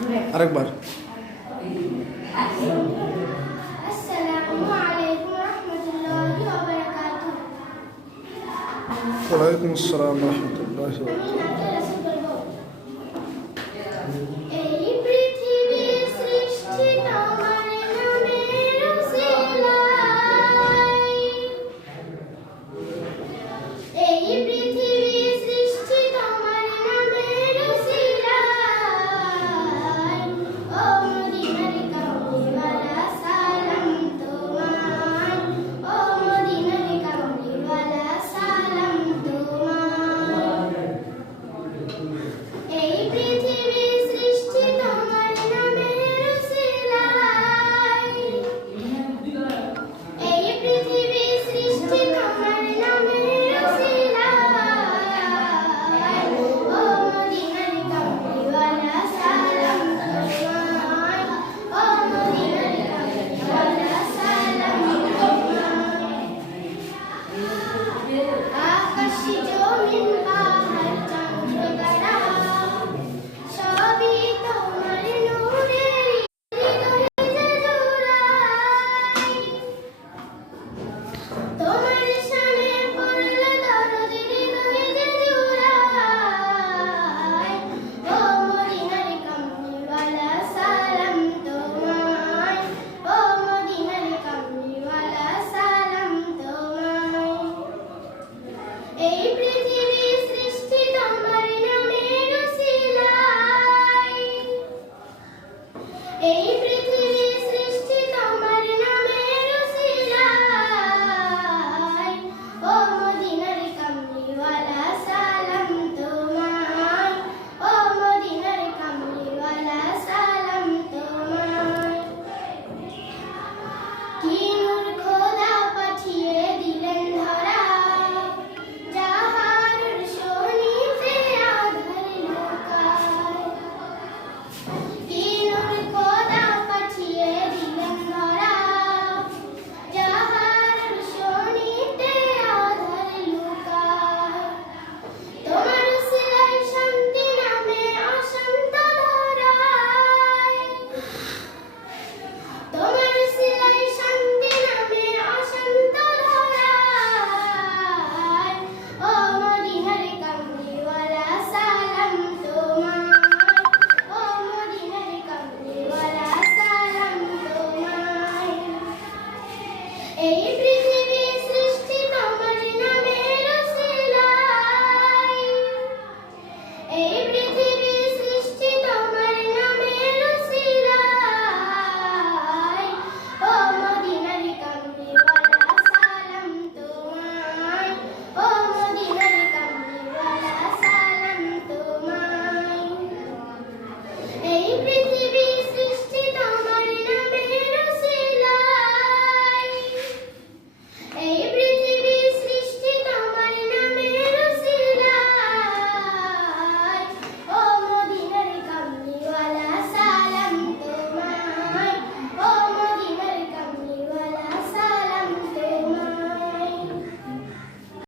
আরেকবার। আসসালামু আলাইকুম রাহমাতুল্লাহি ওয়া বারাকাতুহু। ওয়ালাইকুম আসসালাম রাহমাতুল্লাহি ওয়া আমি বারাকাতুহু। নাতে রাসূল বলবো। এই পৃথিবী সৃষ্টি তোমার নামের উসিলায়। এই পৃথিবী সৃষ্টি তোমার নামের উসিলায়। ও মদিনার কামলিওয়ালা সালাম তোমায়। ও মদিনার কামলিওয়ালা সালাম তোমায়। এই পৃথিবী সৃষ্টি তোমার নামের উসিলায়। এই পৃথিবী সৃষ্টি তোমার নামের উসিলায়। ও মদিনার কামলিওয়ালা সালাম তোমায়। ও মদিনার কামলিওয়ালা সালাম তোমায়। আকাশ জমিন পাহাড় চন্দ্র তারা সবই তোমার নূরের হৃদয়ে জোড়ায়। তোমার শানে পড়ল দরদ হৃদয়ে জোড়ায়। ও মদিনার কামলিওয়ালা সালাম তোমায়। ও মদিনার কামলিওয়ালা সালাম তোমায়। এই পৃথিবী সৃষ্টি তোমার নামের উসিলায়। এই পৃথিবী সৃষ্টি তোমার নামের উসিলায়। ও মদিনার কামলিওয়ালা সালাম তোমায়। ও মদিনার কামলিওয়ালা সালাম তোমায়। কি নূর খোদা পাঠিয়ে দিলেন ধরা, যাহার শোনিতে আঁধার লুকায়।